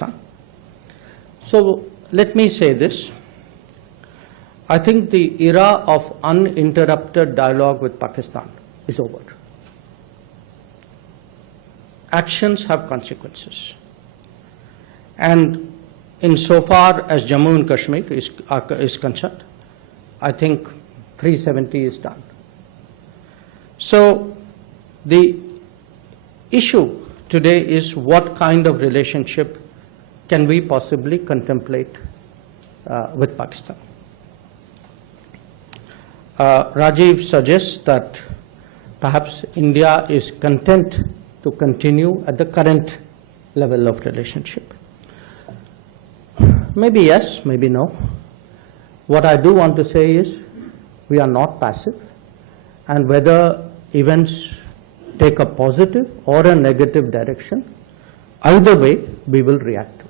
Pakistan. So let me say this. I think the era of uninterrupted dialogue with Pakistan is over. Actions have consequences. And insofar as Jammu and Kashmir is concerned, I think 370 is done. So the issue today is what kind of relationship can we possibly contemplate with Pakistan. Rajiv suggests that perhaps India is content to continue at the current level of relationship. Maybe yes, maybe no. What I do want to say is we are not passive, and whether events take a positive or a negative direction, either way we will react to it.